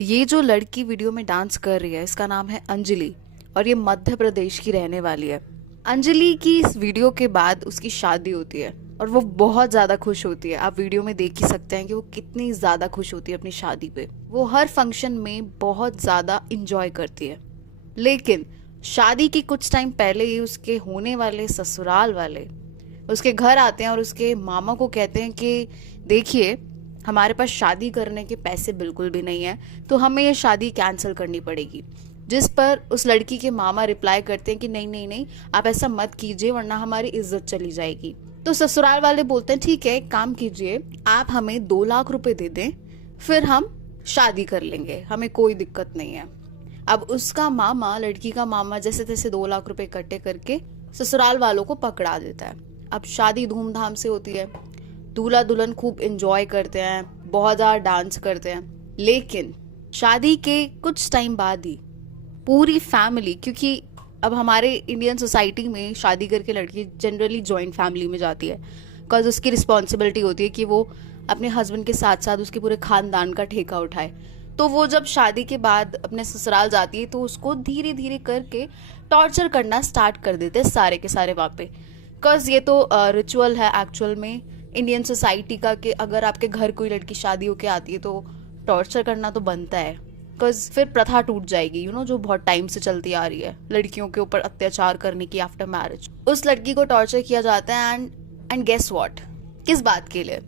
ये जो लड़की वीडियो में डांस कर रही है इसका नाम है अंजलि और ये मध्य प्रदेश की रहने वाली है। अंजलि की इस वीडियो के बाद उसकी शादी होती है और वो बहुत ज्यादा खुश होती है। आप वीडियो में देख ही सकते हैं कि वो कितनी ज्यादा खुश होती है अपनी शादी पे। वो हर फंक्शन में बहुत ज्यादा इंजॉय करती है। लेकिन शादी की कुछ टाइम पहले ही उसके होने वाले ससुराल वाले उसके घर आते हैं और उसके मामा को कहते हैं कि देखिए, हमारे पास शादी करने के पैसे बिल्कुल भी नहीं है, तो हमें ये शादी कैंसिल करनी पड़ेगी। जिस पर उस लड़की के मामा रिप्लाई करते हैं कि नहीं नहीं नहीं, आप ऐसा मत कीजिए वरना हमारी इज्जत चली जाएगी। तो ससुराल वाले बोलते हैं ठीक है, एक काम कीजिए, आप हमें 2 लाख रुपए दे दें, फिर हम शादी कर लेंगे, हमें कोई दिक्कत नहीं है। अब उसका मामा, लड़की का मामा, जैसे तैसे 2 लाख रुपए इकट्ठे करके ससुराल वालों को पकड़ा देता है। अब शादी धूमधाम से होती है, दूल्हा दुल्हन खूब एंजॉय करते हैं, बहुत ज़्यादा डांस करते हैं। लेकिन शादी के कुछ टाइम बाद ही पूरी फैमिली, क्योंकि अब हमारे इंडियन सोसाइटी में शादी करके लड़की जनरली जॉइंट फैमिली में जाती है, बिकॉज उसकी रिस्पॉन्सिबिलिटी होती है कि वो अपने हस्बैंड के साथ साथ उसके पूरे खानदान का ठेका उठाए। तो वो जब शादी के बाद अपने ससुराल जाती है तो उसको धीरे धीरे करके टॉर्चर करना स्टार्ट कर देते हैं सारे के सारे वहाँ पे। बिकॉज ये तो रिचुअल है एक्चुअल में इंडियन सोसाइटी का कि अगर आपके घर कोई लड़की शादी होके आती है तो टॉर्चर करना तो बनता है, बिकॉज फिर प्रथा टूट जाएगी, जो बहुत टाइम से चलती आ रही है लड़कियों के ऊपर अत्याचार करने की आफ्टर मैरिज। उस लड़की को टॉर्चर किया जाता है एंड गेस व्हाट, किस बात के लिए?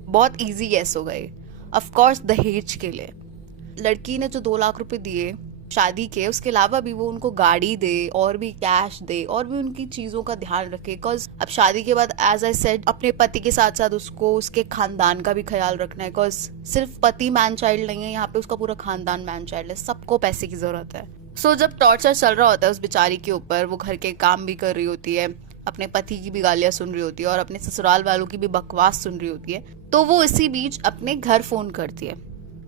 बहुत इजी गेस हो गए, ऑफ कोर्स दहेज के लिए। लड़की ने जो 2 लाख रुपए दिए शादी के, उसके अलावा भी वो उनको गाड़ी दे और भी कैश दे और भी उनकी चीजों का ध्यान रखे। बिकॉज अब शादी के बाद एज आई सेड अपने पति के साथ साथ उसको उसके खानदान का भी ख्याल रखना है। बिकॉज सिर्फ पति मैन चाइल्ड नहीं है, यहाँ पे उसका पूरा खानदान मैन चाइल्ड है, सबको पैसे की जरूरत है। सो जब टॉर्चर चल रहा होता है उस बेचारी के ऊपर, वो घर के काम भी कर रही होती है, अपने पति की भी गालियां सुन रही होती है और अपने ससुराल वालों की भी बकवास सुन रही होती है, तो वो इसी बीच अपने घर फोन करती है।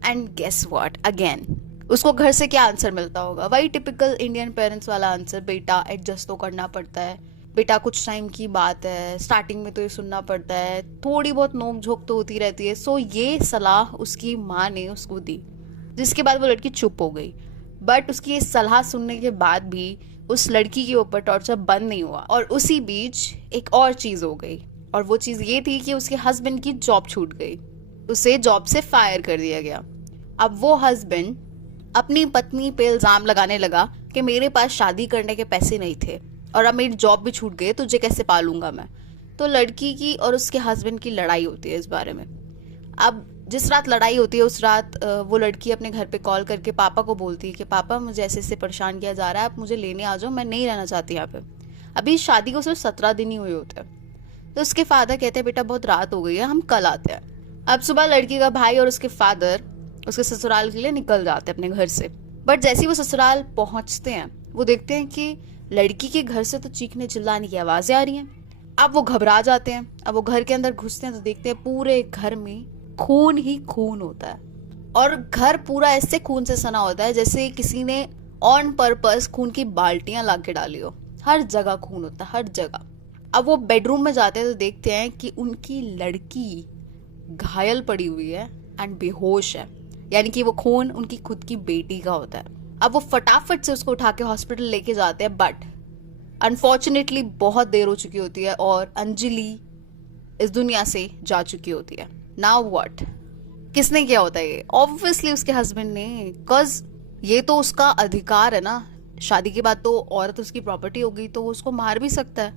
एंड गेस व्हाट, अगेन उसको घर से क्या आंसर मिलता होगा? वही टिपिकल इंडियन पेरेंट्स वाला आंसर, बेटा एडजस्ट तो करना पड़ता है, बेटा कुछ टाइम की बात है, स्टार्टिंग में तो ये सुनना पड़ता है, थोड़ी बहुत नोक झोंक तो होती रहती है। सो ये सलाह उसकी माँ ने उसको दी, जिसके बाद वो लड़की चुप हो गई। बट उसकी ये सलाह सुनने के बाद भी उस लड़की के ऊपर टॉर्चर बंद नहीं हुआ और उसी बीच एक और चीज हो गई, और वो चीज ये थी कि उसके हस्बैंड की जॉब छूट गई, उसे जॉब से फायर कर दिया गया। अब वो हस्बैंड अपनी पत्नी पे इल्जाम लगाने लगा कि मेरे पास शादी करने के पैसे नहीं थे और अब मेरी जॉब भी छूट गई, तुझे कैसे पालूंगा मैं। तो लड़की की और उसके हस्बैंड की लड़ाई होती है इस बारे में। अब जिस रात लड़ाई होती है उस रात वो लड़की अपने घर पे कॉल करके पापा को बोलती है कि पापा मुझे ऐसे ऐसे परेशान किया जा रहा है, आप मुझे लेने आ जाओ, मैं नहीं रहना चाहती यहाँ पे। अभी शादी को सिर्फ 17 दिन ही हुए होते हैं। तो उसके फादर कहते हैं बेटा बहुत रात हो गई है, हम कल आते हैं। अब सुबह लड़की का भाई और उसके फादर उसके ससुराल के लिए निकल जाते हैं अपने घर से। बट जैसे ही वो ससुराल पहुंचते हैं वो देखते हैं कि लड़की के घर से तो चीखने चिल्लाने की आवाजें आ रही हैं। अब वो घबरा जाते हैं। अब वो घर के अंदर घुसते हैं तो देखते हैं पूरे घर में खून ही खून होता है, और घर पूरा ऐसे खून से सना होता है जैसे किसी ने ऑन पर्पस खून की बाल्टियां ला के डाली हो। हर जगह खून होता है, हर जगह। अब वो बेडरूम में जाते हैं तो देखते हैं कि उनकी लड़की घायल पड़ी हुई है एंड बेहोश है, यानी कि वो खून उनकी खुद की बेटी का होता है। अब वो फटाफट से उसको उठा के हॉस्पिटल लेके जाते हैं, बट अनफॉर्चुनेटली बहुत देर हो चुकी होती है और अंजलि इस दुनिया से जा चुकी होती है। नाउ व्हाट, किसने किया होता है ये? ऑब्वियसली उसके हस्बैंड ने, बिकॉज ये तो उसका अधिकार है ना। शादी के बाद तो औरत उसकी प्रॉपर्टी हो गई, तो वो उसको मार भी सकता है।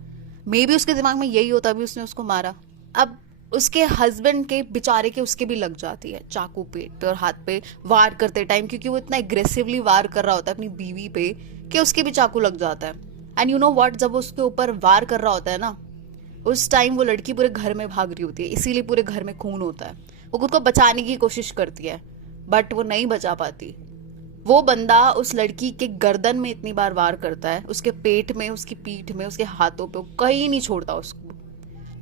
मे बी उसके दिमाग में यही होता भी उसने उसको मारा। अब उसके हस्बैंड के बेचारे के उसके भी लग जाती है चाकू पेट पे और हाथ पे वार करते टाइम, क्योंकि वो इतना एग्रेसिवली वार कर रहा होता है अपनी बीवी पे कि उसके भी चाकू लग जाता है। एंड यू नो व्हाट, जब वो उसके ऊपर वार कर रहा होता है ना, उस टाइम वो लड़की पूरे घर में भाग रही होती है, इसीलिए पूरे घर में खून होता है। वो खुद को बचाने की कोशिश करती है बट वो नहीं बचा पाती। वो बंदा उस लड़की के गर्दन में इतनी बार वार करता है, उसके पेट में, उसकी पीठ में, उसके हाथों पे, कहीं नहीं छोड़ता उसको।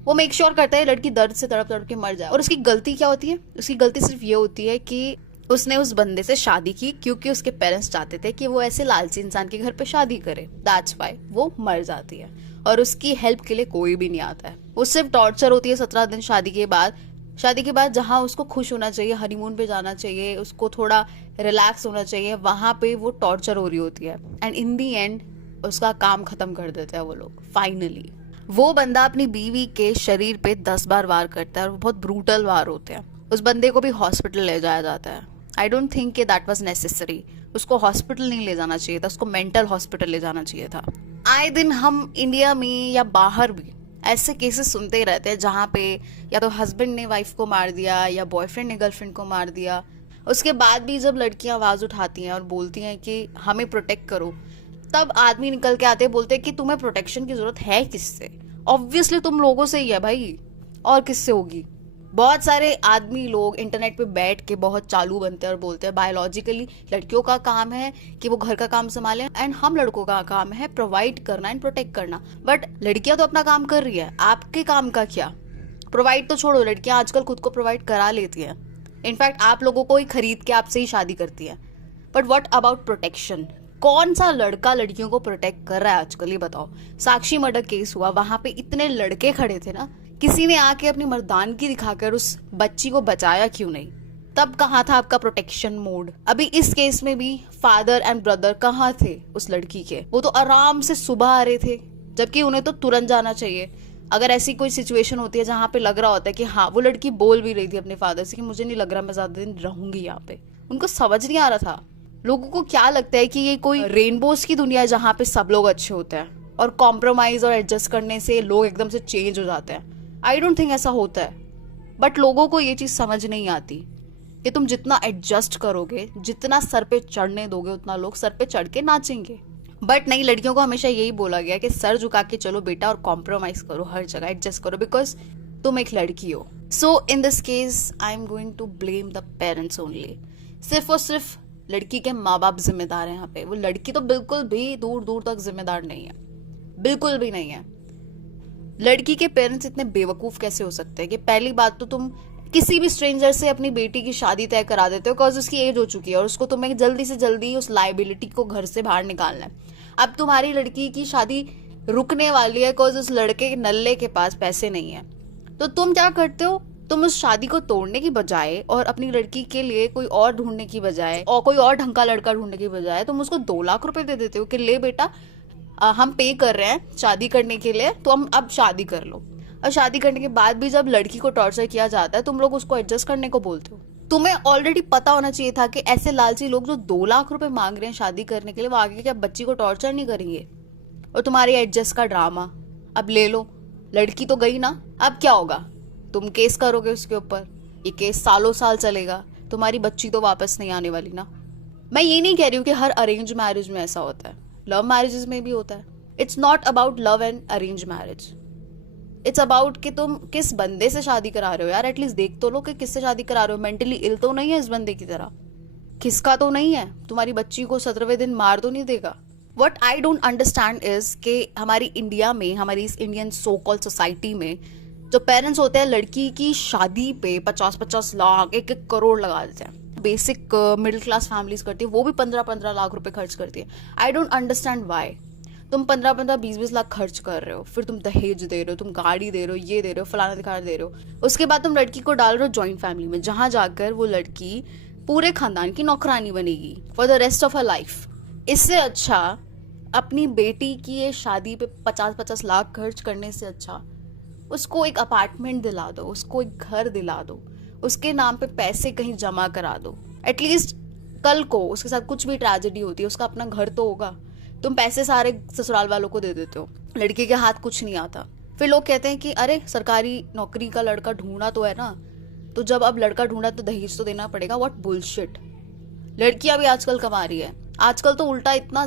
वो मेक श्योर करता है लड़की दर्द से तड़प तड़प के मर जाए। और उसकी गलती क्या होती है? उसकी गलती सिर्फ ये होती है कि उसने उस बंदे से शादी की क्योंकि उसके पेरेंट्स चाहते थे कि वो ऐसे लालची इंसान के घर पे शादी करे। दैट्स व्हाई वो मर जाती है और उसकी हेल्प के लिए कोई भी नहीं आता है। वो सिर्फ टॉर्चर होती है 17 दिन शादी के बाद, शादी के बाद जहाँ उसको खुश होना चाहिए, हनीमून पे जाना चाहिए, उसको थोड़ा रिलैक्स होना चाहिए, वहां पे वो टॉर्चर हो रही होती है। एंड इन दी एंड उसका काम खत्म कर देते हैं वो लोग। फाइनली वो बंदा अपनी बीवी के शरीर पे 10 बार वार करता है और वो बहुत ब्रूटल वार होते हैं। उस बंदे को भी हॉस्पिटल ले जाया जाता है। आई डोंट थिंक कि दैट वाज नेसेसरी। उसको हॉस्पिटल नहीं ले जाना चाहिए था, उसको मेंटल हॉस्पिटल ले जाना चाहिए था। आए दिन हम इंडिया में या बाहर भी ऐसे केसेस सुनते ही रहते हैं जहाँ पे या तो हस्बैंड ने वाइफ को मार दिया या बॉयफ्रेंड ने गर्लफ्रेंड को मार दिया। उसके बाद भी जब लड़कियां आवाज उठाती हैं और बोलती हैं कि हमें प्रोटेक्ट करो, तब आदमी निकल के आते हैं, बोलते हैं कि तुम्हें प्रोटेक्शन की जरूरत है किससे? ऑब्वियसली तुम लोगों से ही है भाई, और किससे होगी? बहुत सारे आदमी लोग इंटरनेट पे बैठ के बहुत चालू बनते हैं और बोलते हैं बायोलॉजिकली लड़कियों का काम है कि वो घर का काम संभालें एंड हम लड़कों का काम है प्रोवाइड करना एंड प्रोटेक्ट करना। बट लड़कियां तो अपना काम कर रही है, आपके काम का क्या? प्रोवाइड तो छोड़ो, लड़कियां आजकल खुद को प्रोवाइड करा लेती हैं। इनफैक्ट आप लोगों को ही खरीद के आपसे ही शादी करती है। But what about protection? कौन सा लड़का लड़कियों को प्रोटेक्ट कर रहा है आजकल, ये बताओ। साक्षी मर्डर केस हुआ, वहां पे इतने लड़के खड़े थे ना, किसी ने आके अपनी मर्दानगी दिखाकर उस बच्ची को बचाया क्यों नहीं? तब कहाँ था आपका प्रोटेक्शन मोड? अभी इस केस में भी फादर एंड ब्रदर कहाँ थे उस लड़की के? वो तो आराम से सुबह आ रहे थे, जबकि उन्हें तो तुरंत जाना चाहिए। अगर ऐसी कोई सिचुएशन होती है जहाँ पे लग रहा होता है कि हाँ, वो लड़की बोल भी रही थी अपने फादर से कि मुझे नहीं लग रहा मैं ज्यादा दिन रहूंगी यहाँ पे, उनको समझ नहीं आ रहा था। लोगों को क्या लगता है कि ये कोई रेनबोज की दुनिया है जहाँ पे सब लोग अच्छे होते हैं और कॉम्प्रोमाइज और एडजस्ट करने से लोग एकदम से चेंज हो जाते हैं। आई डोंट थिंक ऐसा होता है। बट लोगों को ये चीज समझ नहीं आती कि तुम जितना एडजस्ट करोगे, जितना सर पे चढ़ने दोगे, उतना लोग सर पे चढ़ के नाचेंगे। बट नहीं, लड़कियों को हमेशा यही बोला गया कि सर झुका के चलो बेटा और कॉम्प्रोमाइज करो, हर जगह एडजस्ट करो, बिकॉज तुम एक लड़की हो। So in this case I am going to blame the parents only. सिर्फ और सिर्फ लड़की के माँ बाप जिम्मेदार हैं यहाँ पे। वो लड़की तो बिल्कुल भी दूर दूर तक जिम्मेदार नहीं है, बिल्कुल भी नहीं है। लड़की के पेरेंट्स इतने बेवकूफ कैसे हो सकते हैं कि पहली बात तो तुम किसी भी स्ट्रेंजर से अपनी बेटी की शादी तय करा देते हो बिकॉज उसकी एज हो चुकी है और उसको तुम्हें जल्दी से जल्दी उस लाइबिलिटी को घर से बाहर निकालना है। अब तुम्हारी लड़की की शादी रुकने वाली है बिकॉज उस लड़के के नल्ले के पास पैसे नहीं है, तो तुम क्या करते हो? तुम उस शादी को तोड़ने की बजाय और अपनी लड़की के लिए कोई और ढूंढने की बजाय और कोई और ढंग का लड़का ढूंढने की बजाय तुम उसको 2 लाख रुपए दे देते हो कि ले बेटा, हम पे कर रहे हैं शादी करने के लिए, तो हम अब शादी कर लो। और शादी करने के बाद भी जब लड़की को टॉर्चर किया जाता है, तुम लोग उसको एडजस्ट करने को बोलते हो। तुम्हें ऑलरेडी पता होना चाहिए था कि ऐसे लालची लोग जो 2 लाख रुपए मांग रहे हैं शादी करने के लिए, वो आगे क्या बच्ची को टॉर्चर नहीं करेंगे? और तुम्हारी एडजस्ट का ड्रामा, अब ले लो, लड़की तो गई ना, अब क्या होगा? तुम केस करोगे उसके ऊपर, ये केस सालों साल चलेगा, तुम्हारी बच्ची तो वापस नहीं आने वाली ना। मैं ये नहीं कह रही हूँ कि हर अरेंज मैरिज में ऐसा होता है, लव मैरिजेस में भी होता है। It's not about love and arrange marriage, it's about कि तुम किस बंदे से शादी करा रहे हो। यार एटलीस्ट देख तो लो कि किससे शादी करा रहे हो। मेंटली इल तो नहीं है इस बंदे की तरह, किसका तो नहीं है, तुम्हारी बच्ची को 17वें दिन मार तो नहीं देगा। What I don't understand is कि हमारी इंडिया में, हमारी इस इंडियन सो कॉल्ड सोसाइटी में जो पेरेंट्स होते हैं लड़की की शादी पे 50-50 लाख, 1-1 करोड़ लगा देते हैं। बेसिक मिडिल क्लास फैमिलीज करती है, वो भी 15-15 लाख रुपए खर्च करती है। आई डोंट अंडरस्टैंड वाई तुम 15-15, 20-20 लाख खर्च कर रहे हो, फिर तुम दहेज दे रहे हो, तुम गाड़ी दे रहे हो, ये दे रहे हो, फलाना दिखा दे रहे हो। उसके बाद तुम लड़की को डाल रहे हो जॉइंट फैमिली में, जहां जाकर वो लड़की पूरे खानदान की नौकरानी बनेगी for the rest of her life. इससे अच्छा अपनी बेटी की ये शादी पे 50-50 लाख खर्च करने से अच्छा उसको एक अपार्टमेंट दिला दो, उसको एक घर दिला दो, उसके नाम पे पैसे कहीं जमा करा दो। एटलीस्ट कल को उसके साथ कुछ भी ट्रेजेडी होती है, उसका अपना घर तो होगा। तुम पैसे सारे ससुराल वालों को दे देते हो, लड़की के हाथ कुछ नहीं आता। फिर लोग कहते हैं कि अरे सरकारी नौकरी का लड़का ढूंढना तो है ना, तो जब अब लड़का ढूंढा तो दहेज तो देना पड़ेगा। What bullshit. लड़कियां भी आजकल कमा रही है। आजकल तो उल्टा इतना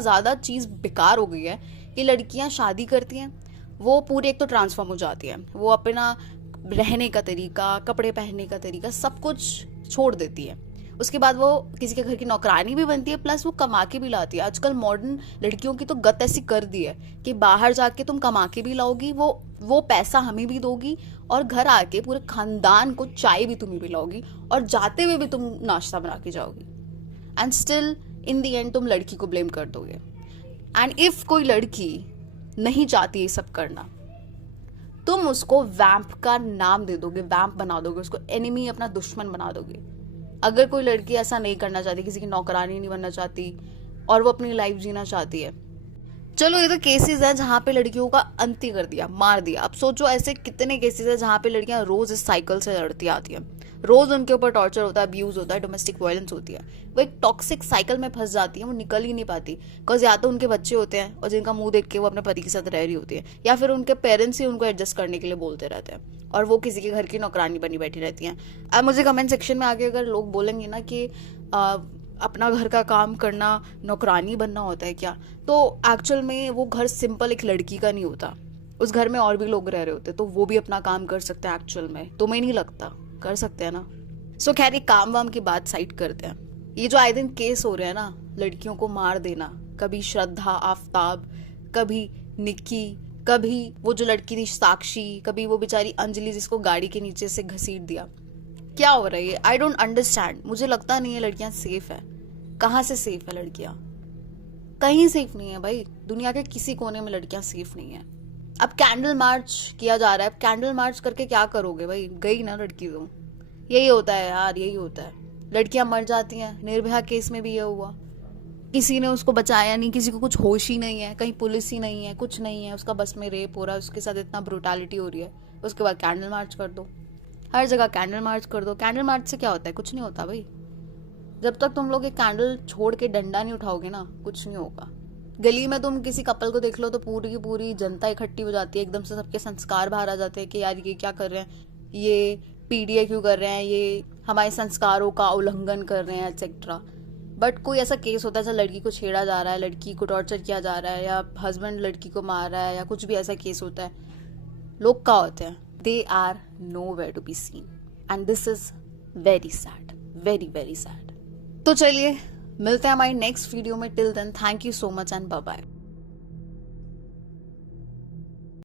ज्यादा चीज बेकार हो गई है कि लड़कियां शादी करती हैं, वो पूरी एक तो ट्रांसफॉर्म हो जाती है, वो अपना रहने का तरीका, कपड़े पहनने का तरीका सब कुछ छोड़ देती है। उसके बाद वो किसी के घर की नौकरानी भी बनती है, प्लस वो कमा के भी लाती है। आजकल मॉडर्न लड़कियों की तो गत ऐसी कर दी है कि बाहर जाके तुम कमा के भी लाओगी, वो पैसा हमें भी दोगी, और घर आके पूरे खानदान को चाय भी तुम ही पिलाओगी, और जाते हुए भी तुम नाश्ता बना के जाओगी। And still in the and तुम लड़की को ब्लेम कर दोगे। एंड इफ कोई लड़की नहीं चाहती ये सब करना, तुम उसको वैम्प का नाम दे दोगे, वैम्प बना दोगे, उसको एनिमी, अपना दुश्मन बना दोगे। अगर कोई लड़की ऐसा नहीं करना चाहती, किसी की नौकरानी नहीं बनना चाहती और वो अपनी लाइफ जीना चाहती है, चलो ये तो केसेस है जहाँ पे लड़कियों का अंत ही कर दिया, मार दिया। अब सोचो ऐसे कितने केसेस है जहाँ पे लड़कियां रोज इस साइकिल से लड़ती आती हैं, रोज उनके ऊपर टॉर्चर होता है, अब्यूज होता है, डोमेस्टिक वायलेंस होती है, वो एक टॉक्सिक साइकिल में फंस जाती है, वो निकल ही नहीं पाती। बिकॉज या तो उनके बच्चे होते हैं और जिनका मुंह देख के वो अपने पति के साथ रह रही होती है, या फिर उनके पेरेंट्स ही उनको एडजस्ट करने के लिए बोलते रहते हैं और वो किसी के घर की नौकरानी बनी बैठी रहती हैं। अब मुझे कमेंट सेक्शन में आके अगर लोग बोलेंगे ना कि अपना घर का काम करना नौकरानी बनना होता है क्या, तो एक्चुअल में वो घर सिंपल एक लड़की का नहीं होता, उस घर में और भी लोग रह रहे होते, तो वो भी अपना काम कर सकते हैं। एक्चुअल में तुम्हें नहीं लगता कर सकते हैं ना? सो खैर ये काम वाम की बात साइड करते हैं। ये जो आए दिन केस हो रहे हैं ना, लड़कियों को मार देना, कभी श्रद्धा आफ्ताब, कभी निक्की, कभी वो जो लड़की थी साक्षी, कभी वो बेचारी अंजलि जिसको गाड़ी के नीचे से घसीट दिया, क्या हो रहा है ये? I don't understand. मुझे लगता नहीं है लड़कियां सेफ है। कहाँ से सेफ है लड़कियां? कहीं सेफ नहीं है भाई, दुनिया के किसी कोने में लड़कियां सेफ नहीं है। अब कैंडल मार्च किया जा रहा है, अब कैंडल मार्च करके क्या करोगे भाई? गई ना लड़की तो। यही होता है यार, यही होता है, लड़कियां मर जाती हैं। निर्भया केस में भी ये हुआ, किसी ने उसको बचाया नहीं, किसी को कुछ होश ही नहीं है, कहीं पुलिस ही नहीं है, कुछ नहीं है, उसका बस में रेप हो रहा है, उसके साथ इतना ब्रुटैलिटी हो रही है, उसके बाद कैंडल मार्च कर दो, हर जगह कैंडल मार्च कर दो। कैंडल मार्च से क्या होता है? कुछ नहीं होता भाई। जब तक तुम लोग एक कैंडल छोड़ के डंडा नहीं उठाओगे ना, कुछ नहीं होगा। गली में तुम किसी कपल को देख लो तो पूरी की पूरी जनता इकट्ठी हो जाती है, एकदम से सबके संस्कार बाहर आ जाते हैं कि यार ये क्या कर रहे हैं, ये पीडीए क्यों कर रहे हैं, ये हमारे संस्कारों का उल्लंघन कर रहे हैं एक्सेट्रा। बट कोई ऐसा केस होता है जैसे लड़की को छेड़ा जा रहा है, लड़की को टॉर्चर किया जा रहा है, या हस्बैंड लड़की को मार रहा है, या कुछ भी ऐसा केस होता है, लोग क्या होते हैं? They are nowhere to be seen and this is very sad, very very sad। तो चलिए मिलते हैं हमारी नेक्स्ट वीडियो में। Till then thank you so much and bye bye.